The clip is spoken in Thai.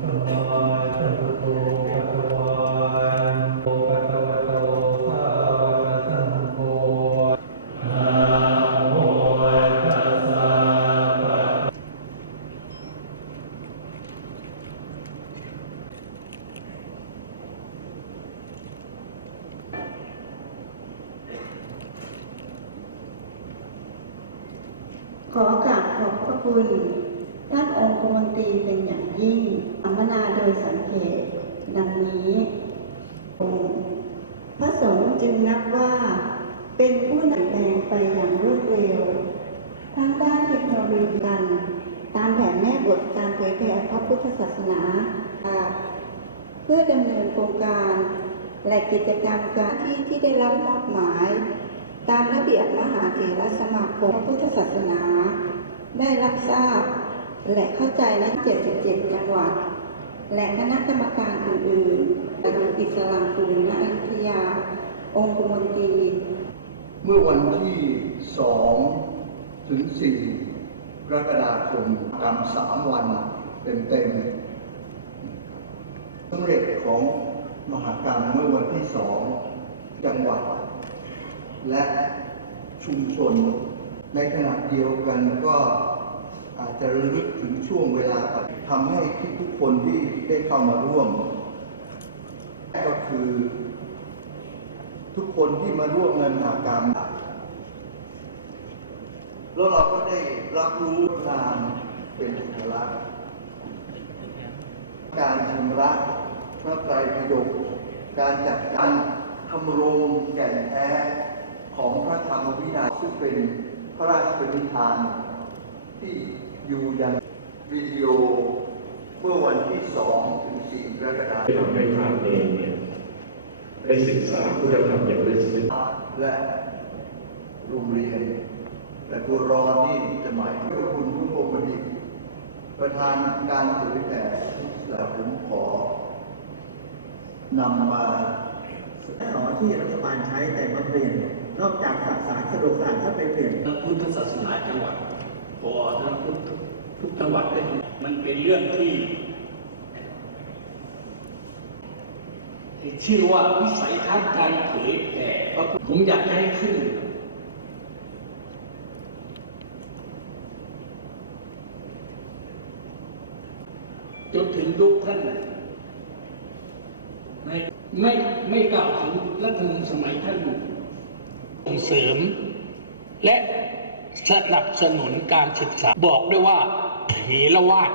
ขอกราบขอบพระคุณ ท่านองคมนตรีเป็นอย่างยิ่งสัมมนาโดยสังเกตดังนี้องค์พระสงฆ์ จึงนับว่า เป็นผู้นำแปลงไปอย่างรวดเร็ว ทั้งด้านเทคโนโลยีกันตามแผนแม่บทการเผยแผ่พระพุทธศาสนา เพื่อดำเนินโครงการ และกิจกรรมการที่ที่ได้รับมอบหมาย ตามระเบียบมหาเถรสมาคมพระพุทธศาสนา ได้รับทราบ และเข้าใจใน77 จังหวัด และคณะกรรมการอื่นๆต่อิสลามกรุงและอยุธยา องค์กรมนตรี เมื่อ วันที่2ถึง4กรกฎาคมกรรมสามวันเต็มๆสำเร็จของมหากรรมเมื่อวันที่2จังหวัด และชุมชน ในขณะเดียวกันก็อาจจะระลึกถึงช่วงเวลาทำให้ทุกคนที่ได้เข้ามาร่วม ก็คือทุกคนที่มาร่วมในมหากรรม แล้วเราก็ได้รับรู้งานเป็นเอกลักษณ์การชำระพระไตรปิฎกการจัดการทำรงแก่นแท้ของพระธรรมวินัยซึ่งเป็นพระราชปณิธาน ที่อยู่อย่างวิดีโอเมื่อวันที่2ถึง4กรกฎาคมทำให้พระเองเนี่ยได้ศึกษาพุทธธรรมอย่างลึกซึ้งและโรงเรียน แต่ตัวรอที่จะหมายถึงคุณผู้ชมดีประธานการเผยแผ่และผมขอนำมาสอที่รัฐบาลใช้แต่มาเปลี่ยน นอกจากสาสารสะดวกสารถ้าไปเปลี่ยนพุทธศาสนาจังหวัดพอทั้งพุทธทุกจังหวัดเลยมันเป็นเรื่องที่ชื่อว่าวิสัยทัศน์การเผยแผ่พรผมอยากให้ขึ้น จนถึงยุคท่านไม่ไม่ไม่กล่าวถึงรัฐธรรมนูญสมัยท่านส่งเสริม และสนับสนุนการศึกษาบอกด้วยว่าเถรวาท